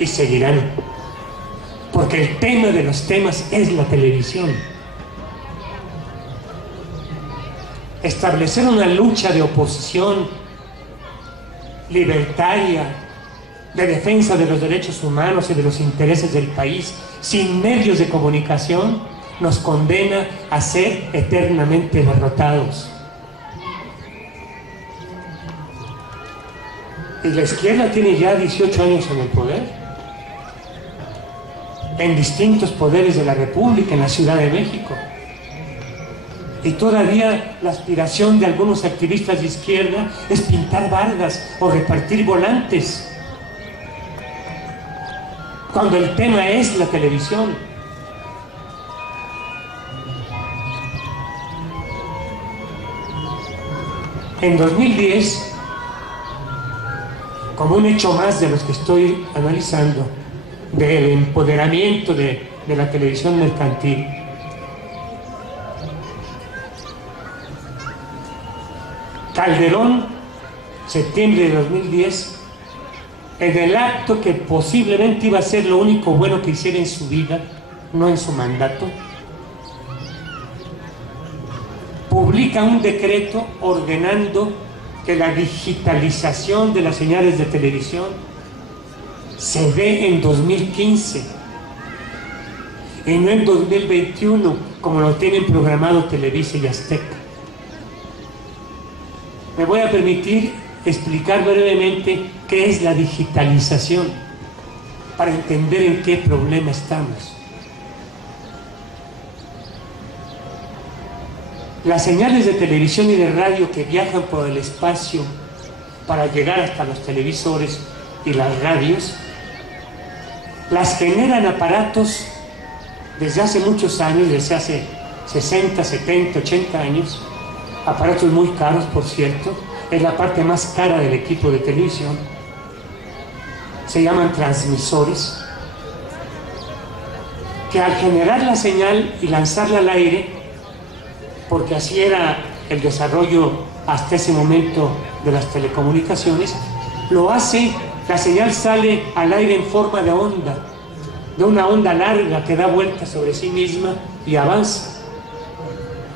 y seguirán, porque el tema de los temas es la televisión. Establecer una lucha de oposición libertaria, de defensa de los derechos humanos y de los intereses del país, sin medios de comunicación, nos condena a ser eternamente derrotados. Y la izquierda tiene ya 18 años en el poder, en distintos poderes de la República, en la Ciudad de México. Y todavía la aspiración de algunos activistas de izquierda es pintar bardas o repartir volantes, cuando el tema es la televisión. En 2010, como un hecho más de los que estoy analizando, del empoderamiento de la televisión mercantil, Calderón, septiembre de 2010, en el acto que posiblemente iba a ser lo único bueno que hiciera en su vida, no en su mandato, publica un decreto ordenando que la digitalización de las señales de televisión se dé en 2015 y no en 2021, como lo tienen programado Televisa y Azteca. Me voy a permitir explicar brevemente qué es la digitalización para entender en qué problema estamos. Las señales de televisión y de radio que viajan por el espacio para llegar hasta los televisores y las radios, las generan aparatos desde hace muchos años, desde hace 60, 70, 80 años, aparatos muy caros, por cierto, es la parte más cara del equipo de televisión. Se llaman transmisores, que al generar la señal y lanzarla al aire, porque así era el desarrollo hasta ese momento de las telecomunicaciones, lo hace, la señal sale al aire en forma de onda, de una onda larga que da vuelta sobre sí misma y avanza.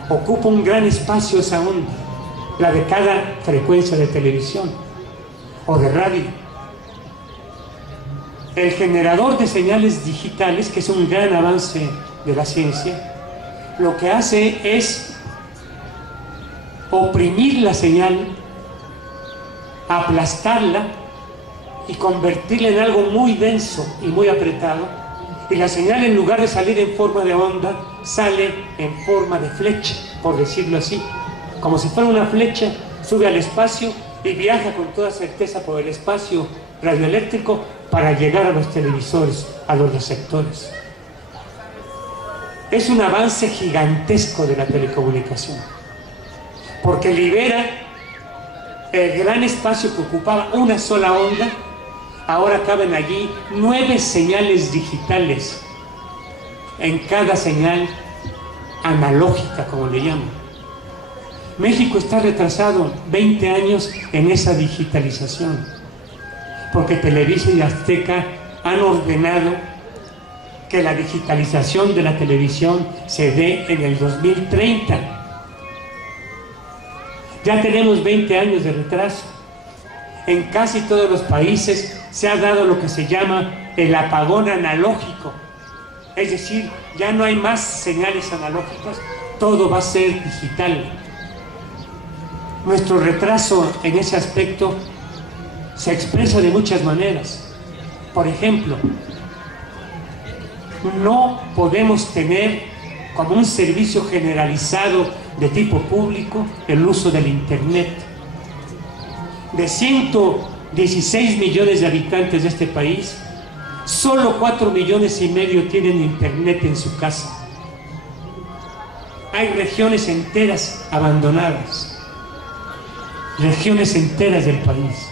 Ocupa un gran espacio esa onda, la de cada frecuencia de televisión o de radio. El generador de señales digitales, que es un gran avance de la ciencia, lo que hace es oprimir la señal, aplastarla y convertirla en algo muy denso y muy apretado, y la señal, en lugar de salir en forma de onda, sale en forma de flecha, por decirlo así, como si fuera una flecha, sube al espacio y viaja con toda certeza por el espacio radioeléctrico para llegar a los televisores, a los receptores. Es un avance gigantesco de la telecomunicación, porque libera el gran espacio que ocupaba una sola onda. Ahora caben allí 9 señales digitales en cada señal analógica, como le llaman. México está retrasado 20 años en esa digitalización, porque Televisa y Azteca han ordenado que la digitalización de la televisión se dé en el 2030. Ya tenemos 20 años de retraso. En casi todos los países se ha dado lo que se llama el apagón analógico. Es decir, ya no hay más señales analógicas, todo va a ser digital. Nuestro retraso en ese aspecto se expresa de muchas maneras. Por ejemplo, no podemos tener como un servicio generalizado de tipo público el uso del Internet. De 116 millones de habitantes de este país, solo 4,5 millones tienen Internet en su casa. Hay regiones enteras abandonadas, regiones enteras del país.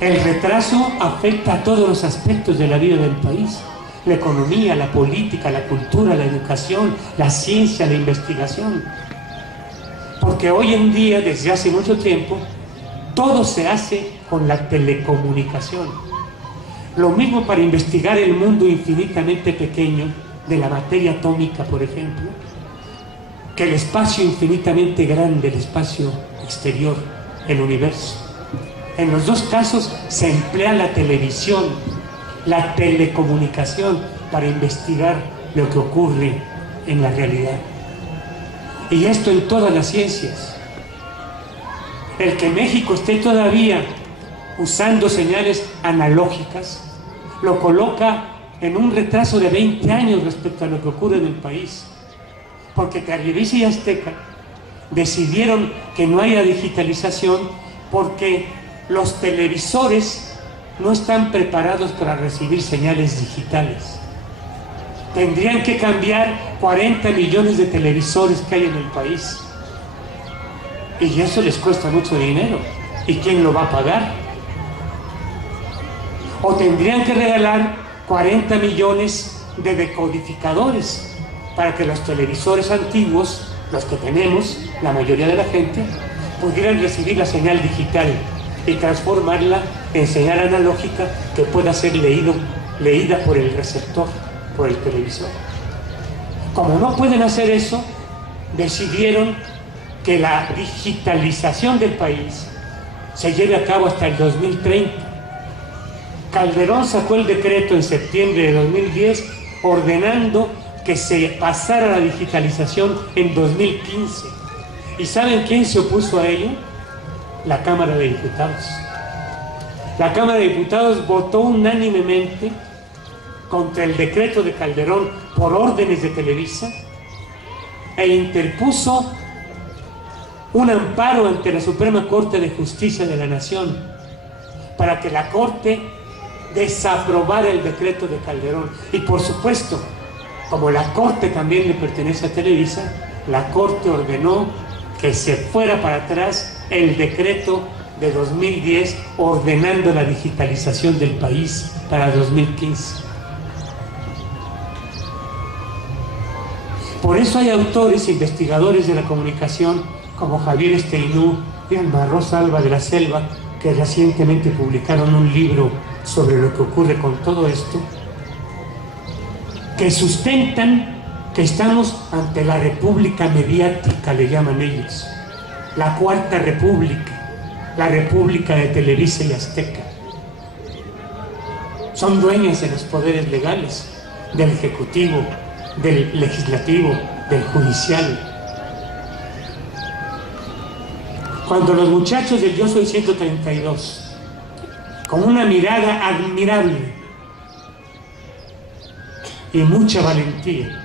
El retraso afecta a todos los aspectos de la vida del país: la economía, la política, la cultura, la educación, la ciencia, la investigación. Porque hoy en día, desde hace mucho tiempo, Todo se hace con la telecomunicación. Lo mismo para investigar el mundo infinitamente pequeño de la materia atómica, por ejemplo, que el espacio infinitamente grande, el espacio exterior, el universo. En los dos casos se emplea la televisión, la telecomunicación, para investigar lo que ocurre en la realidad. Y esto en todas las ciencias. El que México esté todavía usando señales analógicas lo coloca en un retraso de 20 años respecto a lo que ocurre en el país, porque Televisa y Azteca decidieron que no haya digitalización porque los televisores no están preparados para recibir señales digitales. Tendrían que cambiar 40 millones de televisores que hay en el país, y eso les cuesta mucho dinero. ¿Y quién lo va a pagar? O tendrían que regalar 40 millones de decodificadores para que los televisores antiguos, los que tenemos, la mayoría de la gente, pudieran recibir la señal digital y transformarla en señal analógica que pueda ser leída por el receptor, por el televisor. Como no pueden hacer eso, decidieron que la digitalización del país se lleve a cabo hasta el 2030. Calderón sacó el decreto en septiembre de 2010 ordenando que se pasara a la digitalización en 2015. ¿Y saben quién se opuso a ello? La Cámara de Diputados. La Cámara de Diputados votó unánimemente contra el decreto de Calderón por órdenes de Televisa e interpuso un amparo ante la Suprema Corte de Justicia de la Nación para que la Corte desaprobara el decreto de Calderón. Y por supuesto, como la Corte también le pertenece a Televisa, la Corte ordenó que se fuera para atrás el decreto de 2010 ordenando la digitalización del país para 2015. Por eso hay autores e investigadores de la comunicación como Javier Esteinú y Alma Rosa Alba de la Selva, que recientemente publicaron un libro sobre lo que ocurre con todo esto, que sustentan que estamos ante la república mediática, le llaman ellos, la Cuarta República, la república de Televisa y Azteca. Son dueñas de los poderes legales, del Ejecutivo, del Legislativo, del Judicial. Cuando los muchachos del Yo Soy 132, con una mirada admirable y mucha valentía,